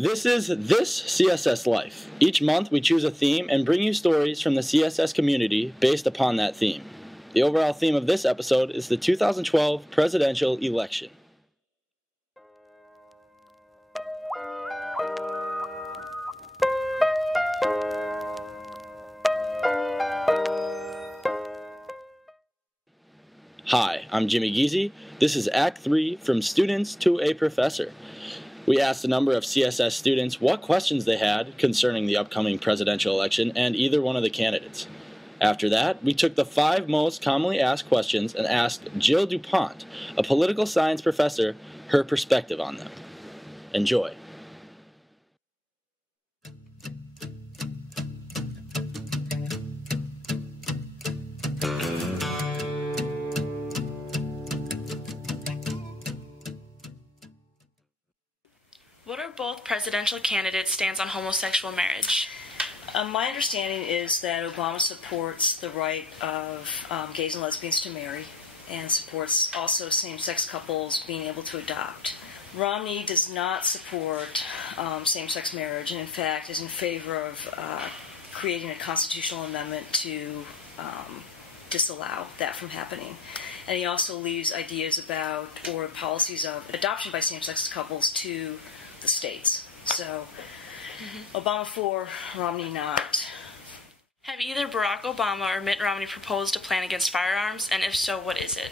This is This CSS Life. Each month we choose a theme and bring you stories from the CSS community based upon that theme. The overall theme of this episode is the 2012 presidential election. Hi, I'm Jimmy Geezy. This is Act 3 from Students to a Professor. We asked a number of CSS students what questions they had concerning the upcoming presidential election and either one of the candidates. After that, we took the 5 most commonly asked questions and asked Jill DuPont, a political science professor, her perspective on them. Enjoy. What are both presidential candidates' stance on homosexual marriage? My understanding is that Obama supports the right of gays and lesbians to marry and supports also same-sex couples being able to adopt. Romney does not support same-sex marriage and, in fact, is in favor of creating a constitutional amendment to disallow that from happening. And he also leaves ideas about or policies of adoption by same-sex couples to the states. So, Obama for, Romney not. Have either Barack Obama or Mitt Romney proposed a plan against firearms, and if so, what is it?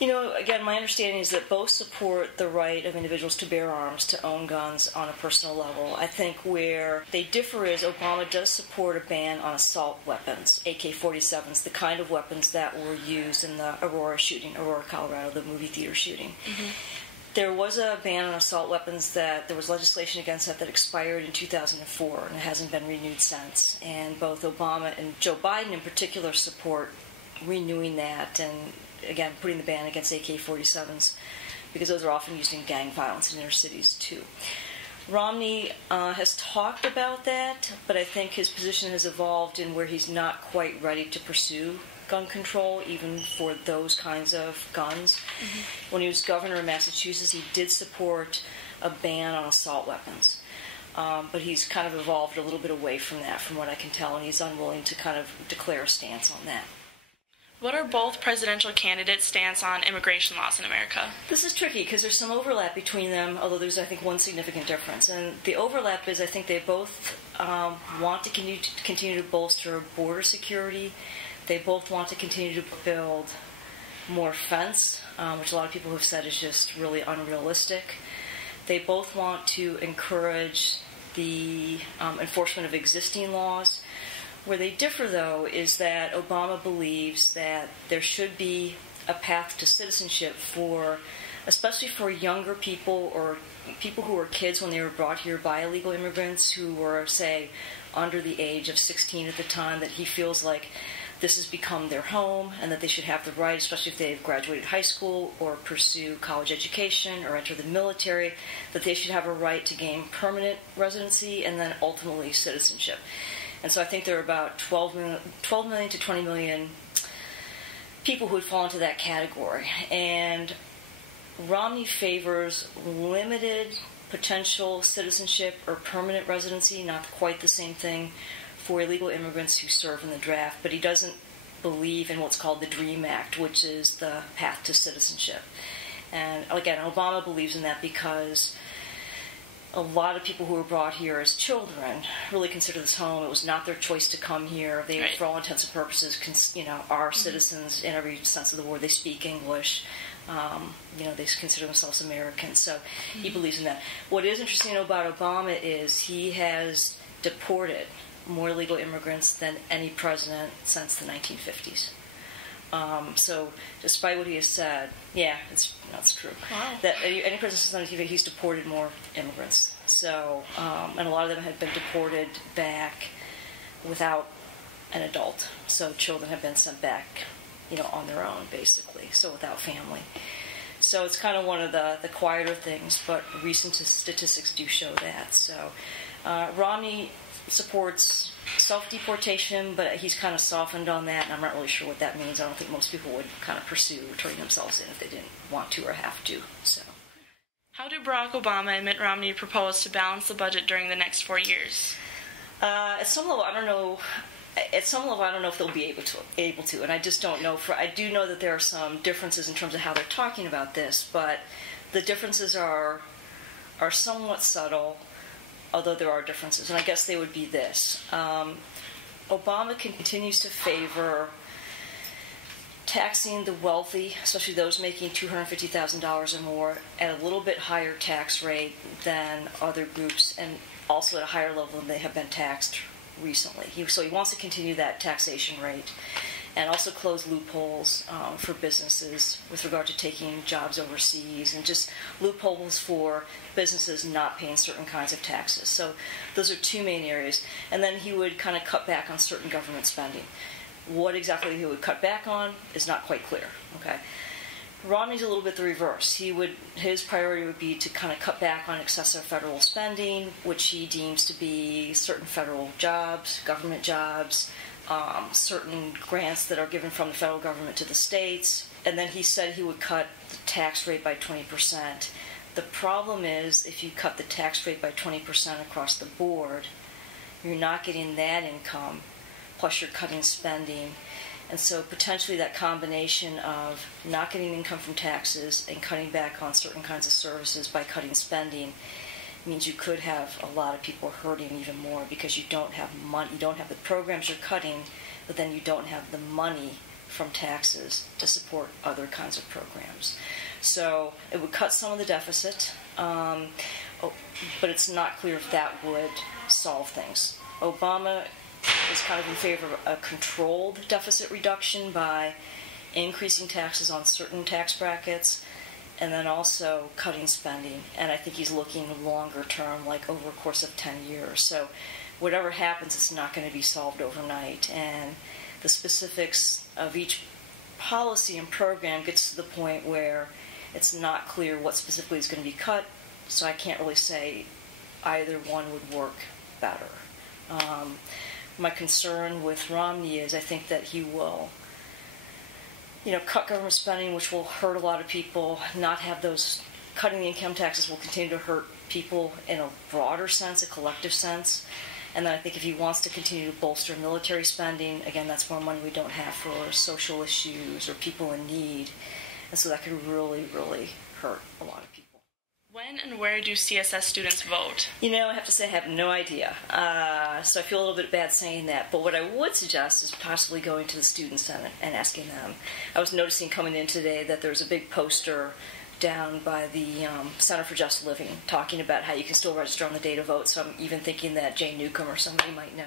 You know, again, my understanding is that both support the right of individuals to bear arms, to own guns on a personal level. I think where they differ is Obama does support a ban on assault weapons, AK-47s, the kind of weapons that were used in the Aurora, Colorado, the movie theater shooting. There was a ban on assault weapons there was legislation against that expired in 2004, and it hasn't been renewed since. And both Obama and Joe Biden in particular support renewing that and, again, putting the ban against AK-47s because those are often used in gang violence in inner cities, too. Romney has talked about that, but I think his position has evolved in where he's not quite ready to pursue gun control, even for those kinds of guns. When he was governor of Massachusetts, he did support a ban on assault weapons. But he's kind of evolved a little bit away from that, from what I can tell, and he's unwilling to kind of declare a stance on that. What are both presidential candidates' stance on immigration laws in America? This is tricky because there's some overlap between them, although there's, I think, one significant difference. And the overlap is I think they both want to continue to bolster border security. They both want to continue to build more fence, which a lot of people have said is just really unrealistic. They both want to encourage the enforcement of existing laws. Where they differ, though, is that Obama believes that there should be a path to citizenship especially for younger people or people who were kids when they were brought here by illegal immigrants who were, say, under the age of 16 at the time, that he feels like this has become their home and that they should have the right, especially if they've graduated high school or pursue college education or enter the military, that they should have a right to gain permanent residency and then ultimately citizenship. And so I think there are about 12 million to 20 million people who would fall into that category. And Romney favors limited potential citizenship or permanent residency, not quite the same thing, for illegal immigrants who serve in the draft, but he doesn't believe in what's called the DREAM Act, which is the path to citizenship. And again, Obama believes in that because a lot of people who were brought here as children really consider this home. It was not their choice to come here. They, for all intents and purposes, are citizens in every sense of the word. They speak English. They consider themselves Americans. So he believes in that. What is interesting about Obama is he has deported more illegal immigrants than any president since the 1950s. So, despite what he has said, it's true. Wow. That any president since the 1950s, he's deported more immigrants. So, and a lot of them have been deported back without an adult. So, children have been sent back, on their own, basically. So, without family. So, it's kind of one of the quieter things, but recent statistics do show that. So, Romney supports self-deportation, but he's kind of softened on that, and I'm not really sure what that means. I don't think most people would kind of pursue turning themselves in if they didn't want to or have to. So, How do Barack Obama and Mitt Romney propose to balance the budget during the next 4 years? At some level, I don't know. At some level, I don't know if they'll be able to, and I just don't know. I do know that there are some differences in terms of how they're talking about this, but the differences are somewhat subtle, although there are differences, and I guess they would be this. Obama continues to favor taxing the wealthy, especially those making $250,000 or more, at a little bit higher tax rate than other groups, and also at a higher level than they have been taxed recently. So he wants to continue that taxation rate and also close loopholes for businesses with regard to taking jobs overseas, and just loopholes for businesses not paying certain kinds of taxes. So those are two main areas. And then he would kind of cut back on certain government spending. What exactly he would cut back on is not quite clear. Okay, Romney's a little bit the reverse. His priority would be to kind of cut back on excessive federal spending, which he deems to be certain federal jobs, government jobs, certain grants that are given from the federal government to the states. And then he said he would cut the tax rate by 20%. The problem is, if you cut the tax rate by 20% across the board, you're not getting that income, plus you're cutting spending. And so potentially that combination of not getting income from taxes and cutting back on certain kinds of services by cutting spending means you could have a lot of people hurting even more, because you don't have money. You don't have the programs you're cutting, but then you don't have the money from taxes to support other kinds of programs. So it would cut some of the deficit, but it's not clear if that would solve things. Obama is kind of in favor of a controlled deficit reduction by increasing taxes on certain tax brackets and then also cutting spending. And I think he's looking longer term, like over a course of 10 years. So whatever happens, it's not going to be solved overnight. And the specifics of each policy and program gets to the point where it's not clear what specifically is going to be cut, so I can't really say either one would work better. My concern with Romney is I think that he will, cut government spending, which will hurt a lot of people. Not have those, cutting the income taxes will continue to hurt people in a broader sense, a collective sense. And then I think if he wants to continue to bolster military spending, again, that's more money we don't have for social issues or people in need. And so that could really, really hurt a lot of people. When and where do CSS students vote? I have to say I have no idea. So I feel a little bit bad saying that. But what I would suggest is possibly going to the Student Senate and asking them. I was noticing coming in today that there's a big poster down by the Center for Just Living talking about how you can still register on the day to vote. So I'm even thinking that Jane Newcomb or somebody might know.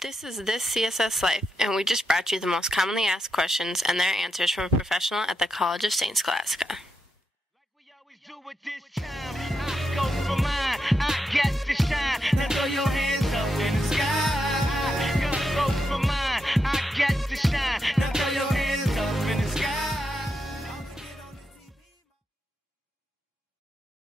This is This CSS Life, and we just brought you the most commonly asked questions and their answers from a professional at the College of St. Scholastica. Like we always do at this time, I go for my